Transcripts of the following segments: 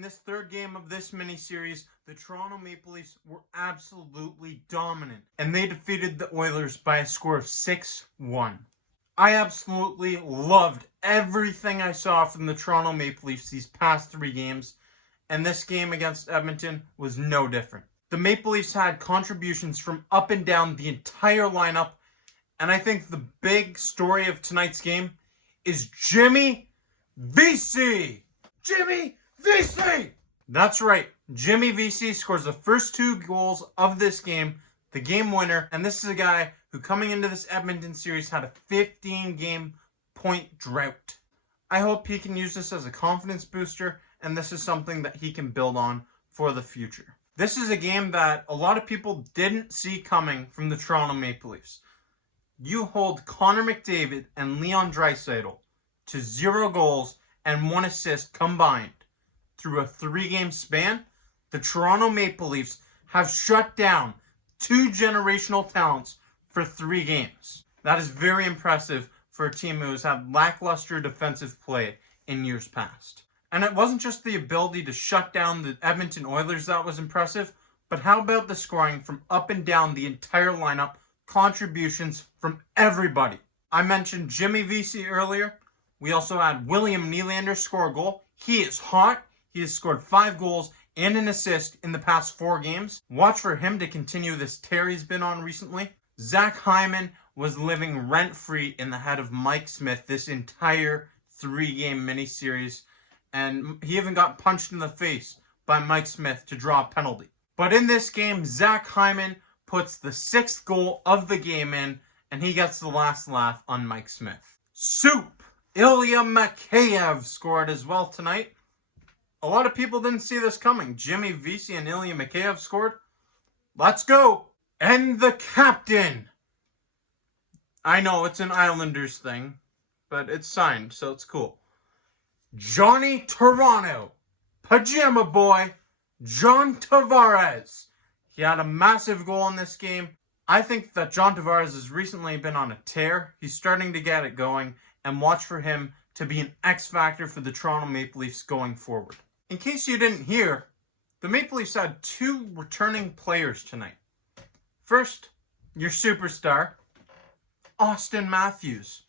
In this third game of this mini-series, the Toronto Maple Leafs were absolutely dominant, and they defeated the Oilers by a score of 6-1. I absolutely loved everything I saw from the Toronto Maple Leafs these past 3 games, and this game against Edmonton was no different. The Maple Leafs had contributions from up and down the entire lineup, and I think the big story of tonight's game is Jimmy Vesey! Jimmy Vesey! That's right. Jimmy Vesey scores the first 2 goals of this game, the game winner, and this is a guy who coming into this Edmonton series had a 15-game point drought. I hope he can use this as a confidence booster, and this is something that he can build on for the future. This is a game that a lot of people didn't see coming from the Toronto Maple Leafs. You hold Connor McDavid and Leon Draisaitl to 0 goals and 1 assist combined through a 3-game span. The Toronto Maple Leafs have shut down 2 generational talents for 3 games. That is very impressive for a team who has had lackluster defensive play in years past. And it wasn't just the ability to shut down the Edmonton Oilers that was impressive, but how about the scoring from up and down the entire lineup, contributions from everybody. I mentioned Jimmy Vesey earlier. We also had William Nylander score a goal. He is hot. He has scored 5 goals and an assist in the past 4 games. Watch for him to continue this tear he's been on recently. Zach Hyman was living rent-free in the head of Mike Smith this entire 3-game mini-series, and he even got punched in the face by Mike Smith to draw a penalty. But in this game, Zach Hyman puts the 6th goal of the game in, and he gets the last laugh on Mike Smith. Soup! Ilya Mikheyev scored as well tonight. A lot of people didn't see this coming. Jimmy Vesey and Ilya Mikheyev scored. Let's go! And the captain! I know it's an Islanders thing, but it's signed, so it's cool. Johnny Toronto, Pajama Boy, John Tavares. He had a massive goal in this game. I think that John Tavares has recently been on a tear. He's starting to get it going, and watch for him to be an X factor for the Toronto Maple Leafs going forward. In case you didn't hear, the Maple Leafs had 2 returning players tonight. First, your superstar, Austin Matthews.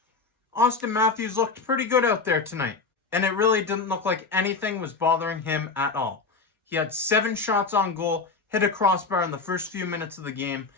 Austin Matthews looked pretty good out there tonight, and it really didn't look like anything was bothering him at all. He had 7 shots on goal, hit a crossbar in the first few minutes of the game,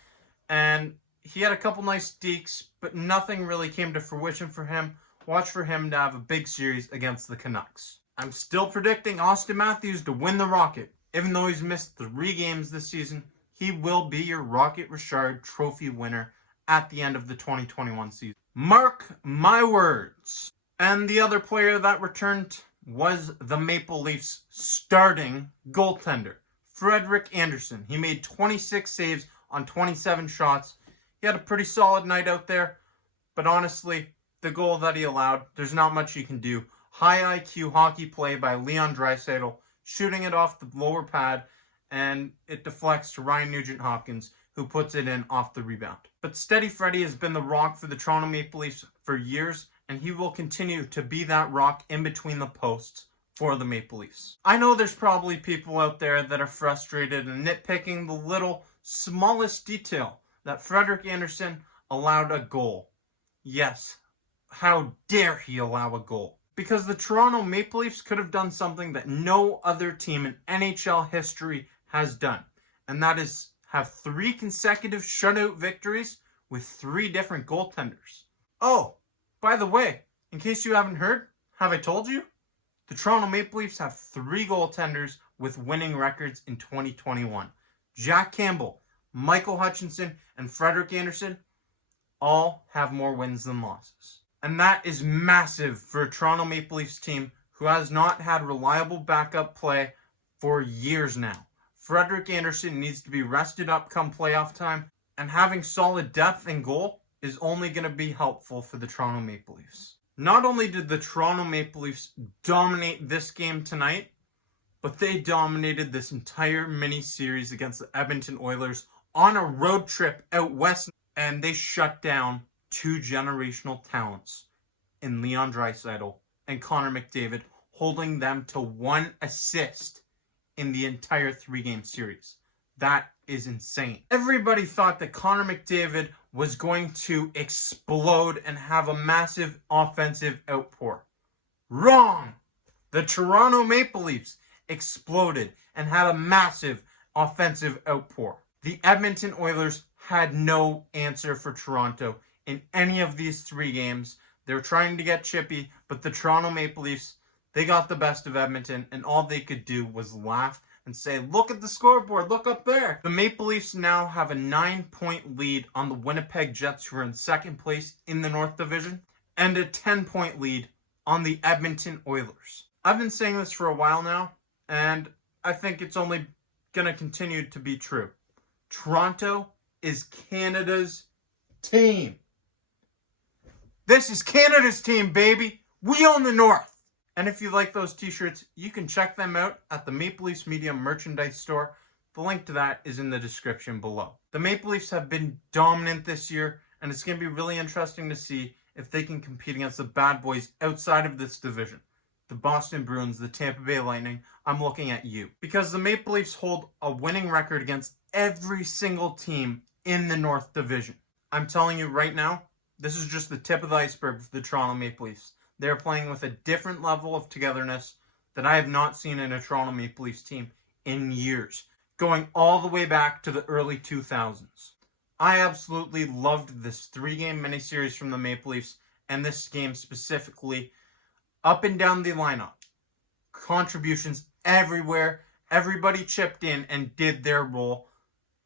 and he had a couple nice dekes, but nothing really came to fruition for him. Watch for him to have a big series against the Canucks. I'm still predicting Austin Matthews to win the Rocket. Even though he's missed 3 games this season, he will be your Rocket Richard Trophy winner at the end of the 2021 season. Mark my words. And the other player that returned was the Maple Leafs starting goaltender, Frederik Andersen. He made 26 saves on 27 shots. He had a pretty solid night out there, but honestly, the goal that he allowed, there's not much you can do. High IQ hockey play by Leon Draisaitl, shooting it off the lower pad, and it deflects to Ryan Nugent-Hopkins, who puts it in off the rebound. But Steady Freddy has been the rock for the Toronto Maple Leafs for years, and he will continue to be that rock in between the posts for the Maple Leafs. I know there's probably people out there that are frustrated and nitpicking the little smallest detail that Frederik Andersen allowed a goal. Yes, how dare he allow a goal? Because the Toronto Maple Leafs could have done something that no other team in NHL history has done, and that is have 3 consecutive shutout victories with 3 different goaltenders. Oh, by the way, in case you haven't heard, have I told you? The Toronto Maple Leafs have 3 goaltenders with winning records in 2021. Jack Campbell, Michael Hutchinson, and Frederik Andersen all have more wins than losses. And that is massive for a Toronto Maple Leafs team who has not had reliable backup play for years now. Frederik Andersen needs to be rested up come playoff time, and having solid depth in goal is only going to be helpful for the Toronto Maple Leafs. Not only did the Toronto Maple Leafs dominate this game tonight, but they dominated this entire mini-series against the Edmonton Oilers on a road trip out west, and they shut down 2 generational talents in Leon Draisaitl and Connor McDavid, holding them to 1 assist in the entire 3-game series. That is insane. Everybody thought that Connor McDavid was going to explode and have a massive offensive outpour. Wrong! The Toronto Maple Leafs exploded and had a massive offensive outpour. The Edmonton Oilers had no answer for Toronto in any of these 3 games. They were trying to get chippy, but the Toronto Maple Leafs, they got the best of Edmonton, and all they could do was laugh and say, look at the scoreboard, look up there. The Maple Leafs now have a 9-point lead on the Winnipeg Jets, who are in second place in the North Division, and a 10-point lead on the Edmonton Oilers. I've been saying this for a while now, and I think it's only going to continue to be true. Toronto is Canada's team. This is Canada's team, baby. We own the North. And if you like those t-shirts, you can check them out at the Maple Leafs Media merchandise store. The link to that is in the description below. The Maple Leafs have been dominant this year, and it's going to be really interesting to see if they can compete against the bad boys outside of this division. The Boston Bruins, the Tampa Bay Lightning. I'm looking at you. Because the Maple Leafs hold a winning record against every single team in the North Division. I'm telling you right now, this is just the tip of the iceberg for the Toronto Maple Leafs. They're playing with a different level of togetherness that I have not seen in a Toronto Maple Leafs team in years, going all the way back to the early 2000s. I absolutely loved this 3-game miniseries from the Maple Leafs, and this game specifically, up and down the lineup. Contributions everywhere. Everybody chipped in and did their role.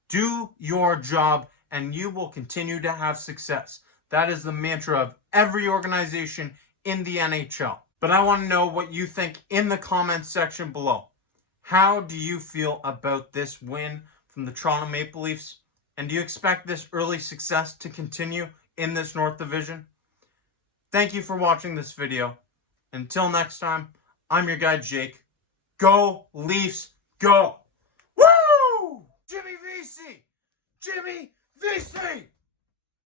Do your job, and you will continue to have success. That is the mantra of every organization in the NHL. But I want to know what you think in the comments section below. How do you feel about this win from the Toronto Maple Leafs? And do you expect this early success to continue in this North Division? Thank you for watching this video. Until next time, I'm your guy Jake. Go Leafs, go! Woo! Jimmy VC! Jimmy VC!